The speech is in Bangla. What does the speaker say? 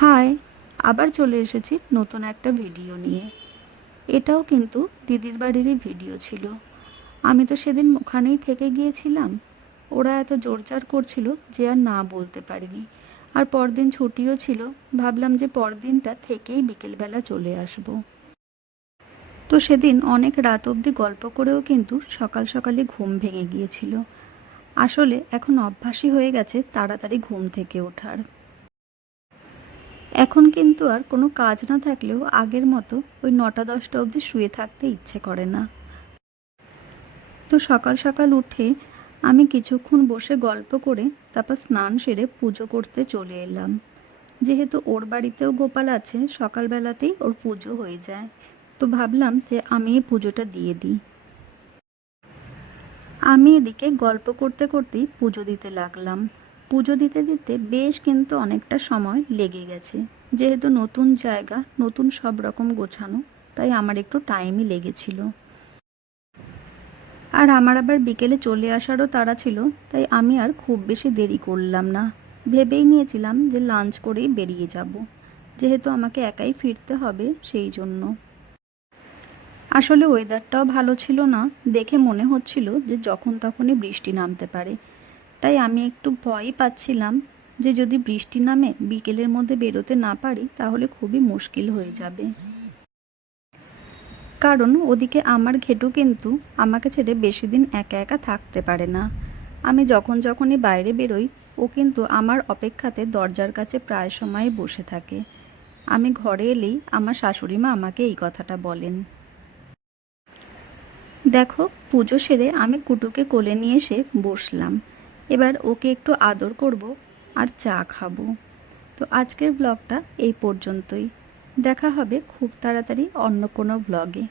হাই, আবার চলে এসেছি নতুন একটা ভিডিও নিয়ে। এটাও কিন্তু দিদির বাড়িরই ভিডিও ছিল। আমি তো সেদিন ওখানেই থেকে গিয়েছিলাম। ওরা এত জোরজার করছিল যে আর না বলতে পারিনি। আর পরদিন ছুটিও ছিল, ভাবলাম যে পরদিনটা থেকেই বিকেলবেলা চলে আসব। তো সেদিন অনেক রাত অবধি গল্প করেও কিন্তু সকাল সকালে ঘুম ভেঙে গিয়েছিল। আসলে এখন অভ্যাসই হয়ে গেছে তাড়াতাড়ি ঘুম থেকে ওঠার। এখন কিন্তু আর কোনো কাজ না থাকলেও আগের মতো ওই 9টা 10টা অবধি শুয়ে থাকতে ইচ্ছে করে না। তো সকাল সকাল উঠে আমি কিছুক্ষণ বসে গল্প করে তারপর স্নান সেরে পুজো করতে চলে এলাম। যেহেতু ওর বাড়িতেও গোপাল আছে, সকালবেলাতেই ওর পুজো হয়ে যায়। তো ভাবলাম যে আমি এই পুজোটা দিয়ে দিই। আমি এদিকে গল্প করতে করতেই পুজো দিতে লাগলাম। পুজো দিতে দিতে বেশ কিন্তু অনেকটা সময় লেগে গেছে। যেহেতু নতুন জায়গা, নতুন সব রকম গোছানো, তাই আমার একটু টাইমই লেগেছিল। আর আমার আবার বিকেলে চলে আসারও তাড়া ছিল, তাই আমি আর খুব বেশি দেরি করলাম না। ভেবেই নিয়েছিলাম যে লাঞ্চ করেই বেরিয়ে যাব, যেহেতু আমাকে একাই ফিরতে হবে সেই জন্য। আসলে ওয়েদারটাও ভালো ছিল না, দেখে মনে হচ্ছিল যে যখন তখনই বৃষ্টি নামতে পারে। তাই আমি একটু ভয়ই পাচ্ছিলাম যে যদি বৃষ্টি নামে বিকেলের মধ্যে বেরোতে না পারি তাহলে খুবই মুশকিল হয়ে যাবে। কারণ ওদিকে আমার ঘেটু কিন্তু আমাকে ছেড়ে বেশি দিন একা একা থাকতে পারে না। আমি যখনই বাইরে বেরোই, ও কিন্তু আমার অপেক্ষাতে দরজার কাছে প্রায় সময় বসে থাকে। আমি ঘরে এলেই আমার শাশুড়ি মা আমাকে এই কথাটা বলেন। দেখো, পুজো সেরে আমি কুটুকে কোলে নিয়ে এসে বসলাম। এবার ওকে একটু আদর করব আর চা খাবো। তো আজকের ব্লগটা এই পর্যন্তই। দেখা হবে খুব তাড়াতাড়ি অন্য কোনো ব্লগে।